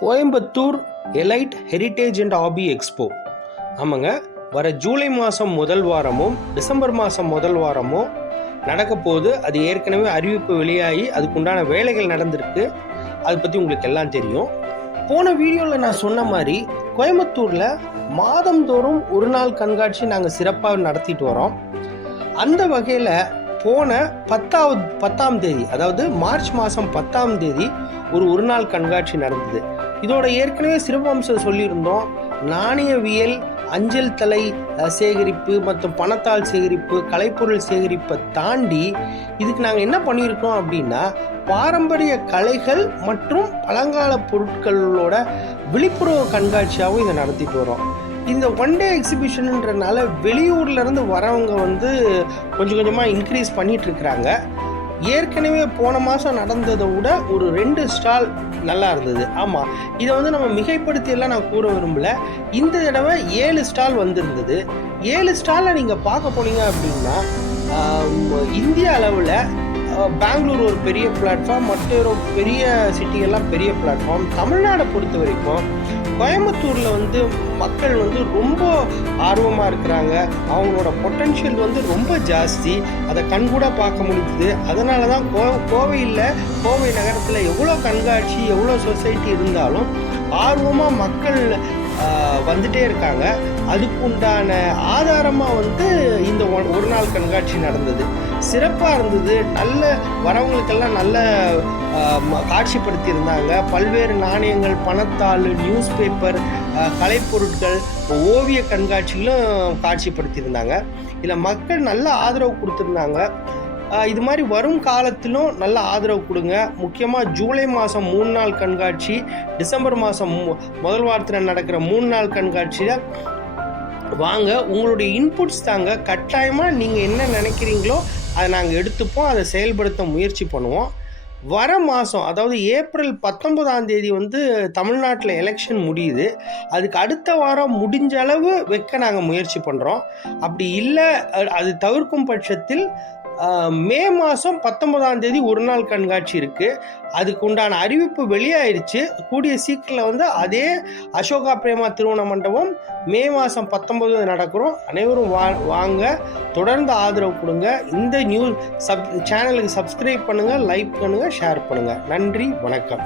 Coimbatore elite heritage and hobby expo. ஆமாங்க, வர ஜூலை மாதம் முதல் வாரமும் டிசம்பர் மாதம் முதல் வாரமும் நடக்க போகுது. அது ஏற்கனவே அறிவிப்பு வெளியாகி அதுக்குண்டான வேலைகள் நடந்திருக்கு. அதை பற்றி உங்களுக்கு எல்லாம் தெரியும். போன வீடியோவில் நான் சொன்ன மாதிரி கோயம்புத்தூரில் மாதந்தோறும் ஒரு நாள் கண்காட்சி நாங்கள் சிறப்பாக நடத்திட்டு வரோம். அந்த வகையில் போன 10ஆம் தேதி, அதாவது மார்ச் மாதம் 10ஆம் தேதி ஒரு நாள் கண்காட்சி நடந்தது. இதோட ஏற்கனவே சிறப்பம்சம் சொல்லியிருந்தோம். நாணயவியல், அஞ்சல் தலை சேகரிப்பு மற்றும் பணத்தாள் சேகரிப்பு, கலைப்பொருள் சேகரிப்பை தாண்டி இதுக்கு நாங்கள் என்ன பண்ணியிருக்கோம் அப்படின்னா, பாரம்பரிய கலைகள் மற்றும் பழங்கால பொருட்களோட விழிப்புணர்வு கண்காட்சியாகவும் இதை நடத்திட்டு வரோம். இந்த ஒன் டே எக்ஸிபிஷன்ன்றனால வெளியூர்லேருந்து வரவங்க கொஞ்சம் கொஞ்சமாக இன்க்ரீஸ் பண்ணிட்டு இருக்கிறாங்க. ஏற்கனவே போன மாதம் நடந்ததை விட ஒரு 2 ஸ்டால் நல்லா இருந்தது. ஆமாம், இதை நம்ம மிகைப்படுத்தியெல்லாம் நான் கூற விரும்பல. இந்த தடவை 7 ஸ்டால் வந்திருந்தது. 7 ஸ்டாலில் நீங்கள் பார்க்க போனீங்க அப்படின்னா, இந்திய அளவில் பெங்களூர் ஒரு பெரிய பிளாட்ஃபார்ம், மற்ற பெரிய சிட்டிகள்லாம் பெரிய பிளாட்ஃபார்ம். தமிழ்நாடை பொறுத்த வரைக்கும் கோயம்புத்தூரில் மக்கள் ரொம்ப ஆர்வமாக இருக்கிறாங்க. அவங்களோட பொட்டன்ஷியல் ரொம்ப ஜாஸ்தி. அதை கண்கூட பார்க்க முடியுது. அதனால தான் கோவை நகரத்தில் எவ்வளோ கண்காட்சி, எவ்வளோ சொசைட்டி இருந்தாலும் ஆர்வமாக மக்கள் வந்துட்டே இருக்காங்க. அதுக்குண்டான ஆதாரமாக இந்த ஒரு நாள் கண்காட்சி நடந்தது. சிறப்பாக இருந்தது. நல்ல வரவங்களுக்கெல்லாம் நல்ல காட்சிப்படுத்தியிருந்தாங்க. பல்வேறு நாணயங்கள், பணத்தாள், நியூஸ் பேப்பர், கலைப்பொருட்கள், ஓவிய கண்காட்சிகளும் காட்சிப்படுத்தியிருந்தாங்க. இதில் மக்கள் நல்ல ஆதரவு கொடுத்துருந்தாங்க. இது மாதிரி வரும் காலத்திலும் நல்ல ஆதரவு கொடுங்க. முக்கியமாக ஜூலை மாதம் 3 நாள் கண்காட்சி, டிசம்பர் மாதம் முதல் வாரத்தில் நடக்கிற 3 நாள் கண்காட்சியில் வாங்க. உங்களுடைய இன்புட்ஸ் தாங்க. கட்டாயமாக நீங்கள் என்ன நினைக்கிறீங்களோ அதை நாங்கள் எடுத்துப்போம், அதை செயல்படுத்த முயற்சி பண்ணுவோம். வர மாதம், அதாவது ஏப்ரல் 19ஆம் தேதி தமிழ்நாட்டில் எலெக்ஷன் முடியுது. அதுக்கு அடுத்த வாரம் முடிஞ்ச அளவு வைக்க நாங்கள் முயற்சி பண்ணுறோம். அப்படி இல்லை, அது தவிர்க்கும் பட்சத்தில் மே மாதம் 19ஆம் தேதி ஒரு நாள் கண்காட்சி இருக்குது. அதுக்கு உண்டான அறிவிப்பு வெளியாயிருச்சு. கூடிய சீக்கிரம் அதே அசோகா பிரேமா திருமண மண்டபம் மே மாதம் 19 நடக்கிறோம். அனைவரும் வாங்க, தொடர்ந்து ஆதரவு கொடுங்க. இந்த சேனலுக்கு சப்ஸ்கிரைப் பண்ணுங்கள், லைக் பண்ணுங்கள், ஷேர் பண்ணுங்கள். நன்றி, வணக்கம்.